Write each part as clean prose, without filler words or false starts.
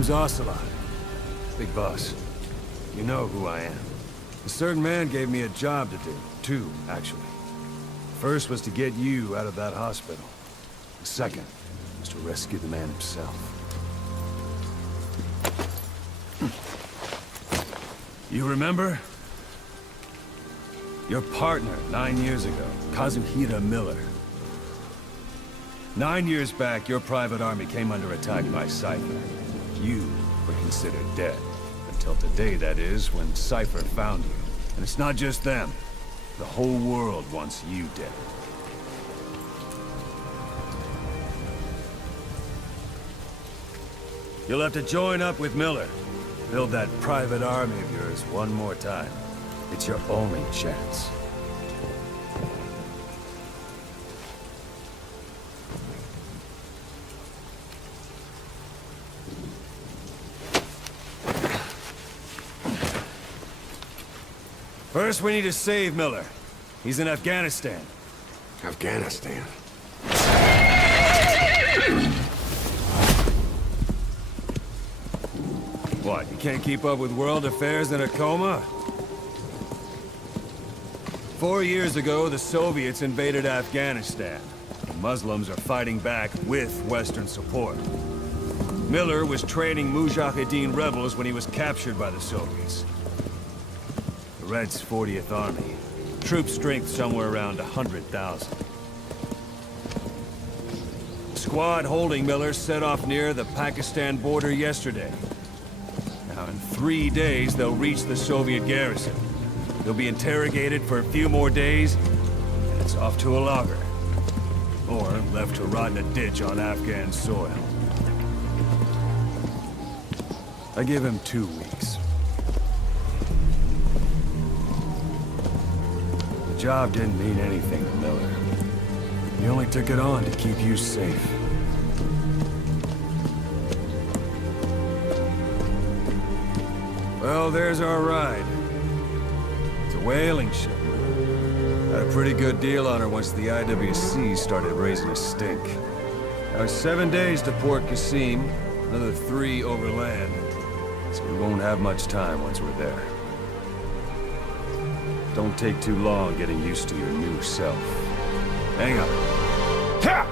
name's Ocelot. Big boss. You know who I am. A certain man gave me a job to do. Two, actually. First was to get you out of that hospital. The second was to rescue the man himself. You remember? Your partner, 9 years ago, Kazuhira Miller. 9 years back, your private army came under attack by Cypher. You were considered dead. Until today, that is, when Cypher found you. And it's not just them. The whole world wants you dead. You'll have to join up with Miller. Build that private army of yours one more time. It's your only chance. First, we need to save Miller. He's in Afghanistan. Afghanistan? What, you can't keep up with world affairs in a coma? 4 years ago, the Soviets invaded Afghanistan. The Muslims are fighting back with Western support. Miller was training Mujahideen rebels when he was captured by the Soviets. The Reds' 40th Army. Troop strength somewhere around 100,000. The squad holding Miller set off near the Pakistan border yesterday. Now, in 3 days, they'll reach the Soviet garrison. They'll be interrogated for a few more days, and it's off to a lager. Or left to rot in a ditch on Afghan soil. I give him 2 weeks. The job didn't mean anything to Miller. He only took it on to keep you safe. Well, there's our ride. It's a whaling ship. Had a pretty good deal on her once the IWC started raising a stink. Now, 7 days to Port Qasim, another 3 overland. So we won't have much time once we're there. Don't take too long getting used to your new self. Hang on. Ha!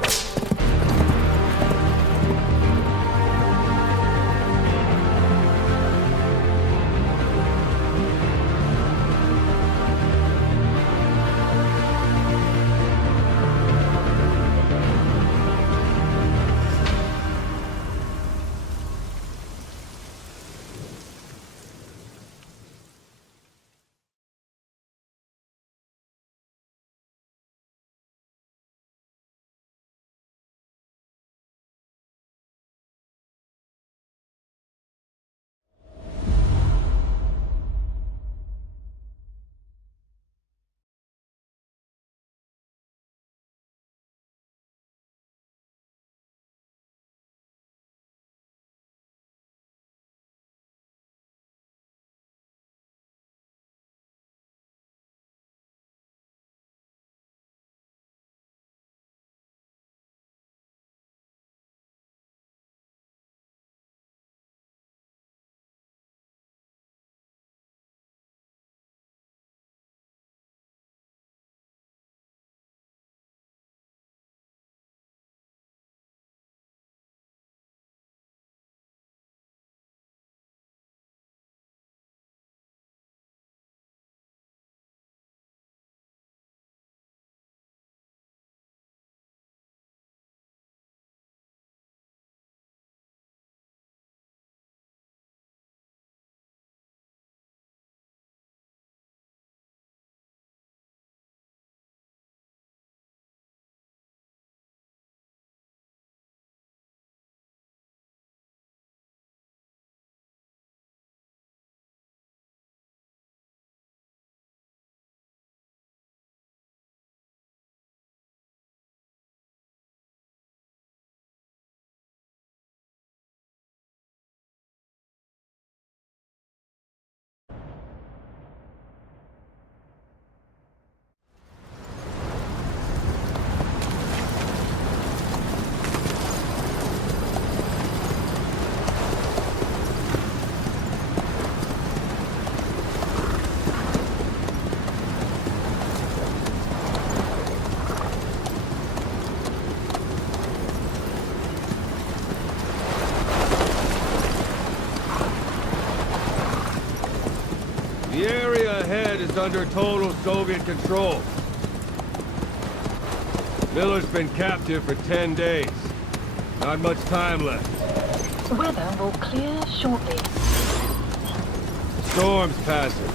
side is under total Soviet control. Miller's been captive for 10 days. Not much time left. Weather will clear shortly. The storm's passing.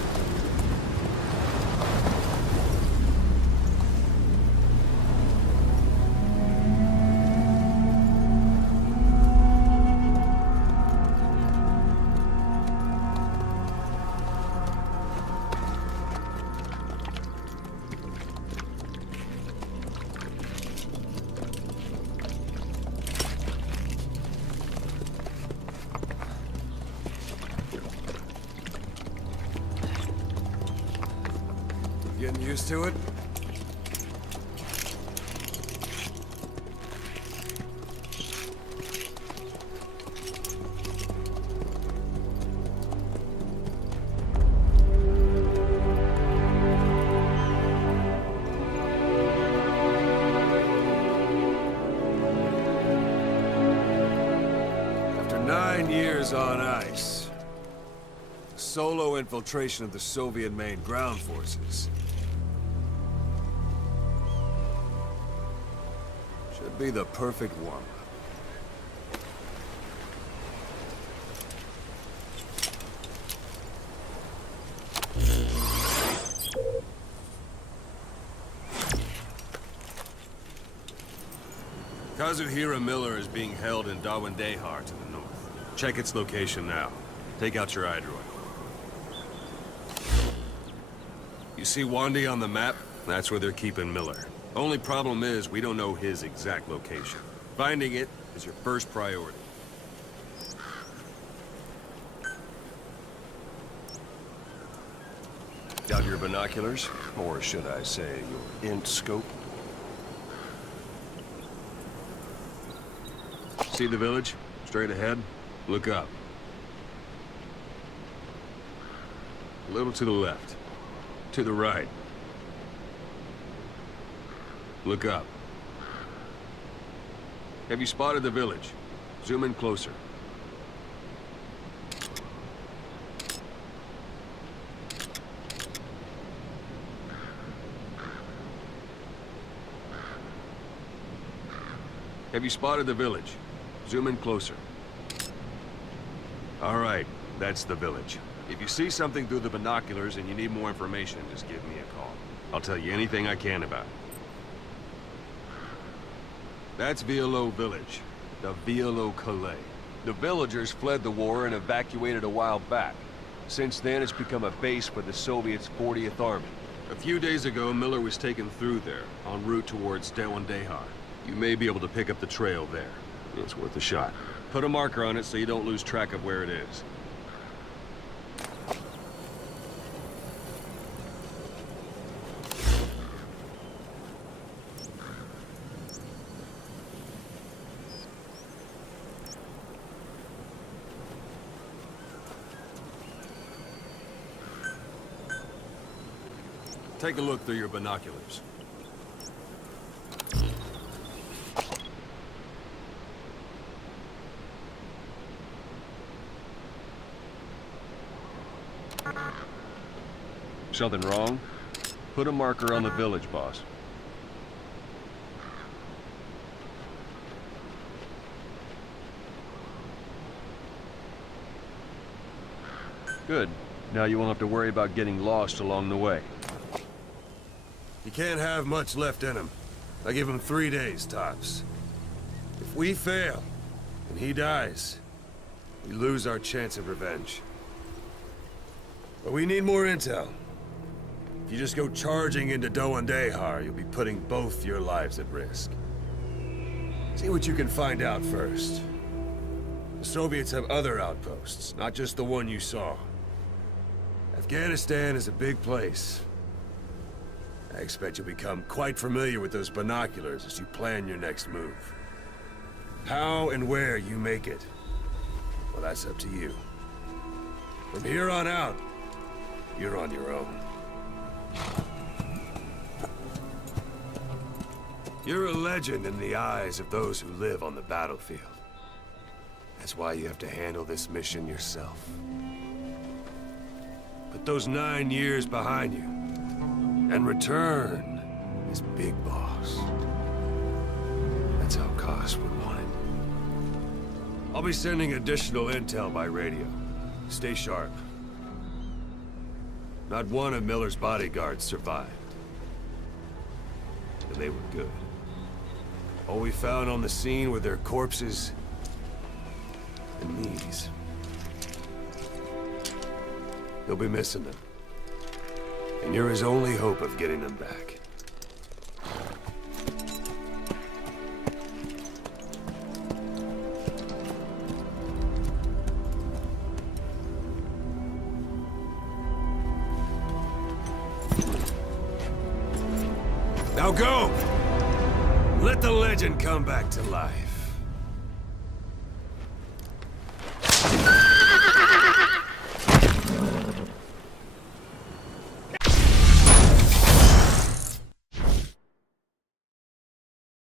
Getting used to it? After 9 years on ice, solo infiltration of the Soviet main ground forces should be the perfect warm-up. Kazuhira Miller is being held in Dawandehar to the north. Check its location now. Take out your iDroid. You see Wandi on the map? That's where they're keeping Miller. Only problem is, we don't know his exact location. Finding it is your first priority. Got your binoculars? Or should I say, your int scope? See the village? Straight ahead? Look up. A little to the left. To the right. Look up. Have you spotted the village? Zoom in closer. Have you spotted the village? Zoom in closer. All right, that's the village. If you see something through the binoculars and you need more information, just give me a call. I'll tell you anything I can about it. That's Violo Village, the Violo Calais. The villagers fled the war and evacuated a while back. Since then, it's become a base for the Soviets' 40th Army. A few days ago, Miller was taken through there, en route towards Dawandehar. You may be able to pick up the trail there. It's worth a shot. Put a marker on it so you don't lose track of where it is. Take a look through your binoculars. Something wrong? Put a marker on the village, boss. Good. Now you won't have to worry about getting lost along the way. You can't have much left in him. I give him 3 days, tops. If we fail, and he dies, we lose our chance of revenge. But we need more intel. If you just go charging into Dawandehar, you'll be putting both your lives at risk. See what you can find out first. The Soviets have other outposts, not just the one you saw. Afghanistan is a big place. I expect you'll become quite familiar with those binoculars as you plan your next move. How and where you make it, well, that's up to you. From here on out, you're on your own. You're a legend in the eyes of those who live on the battlefield. That's why you have to handle this mission yourself. Put those 9 years behind you. And return as Big Boss. That's how Koss would want it. I'll be sending additional intel by radio. Stay sharp. Not one of Miller's bodyguards survived. And they were good. All we found on the scene were their corpses and these. You'll be missing them. And you're his only hope of getting them back. Now go! Let the legend come back to life.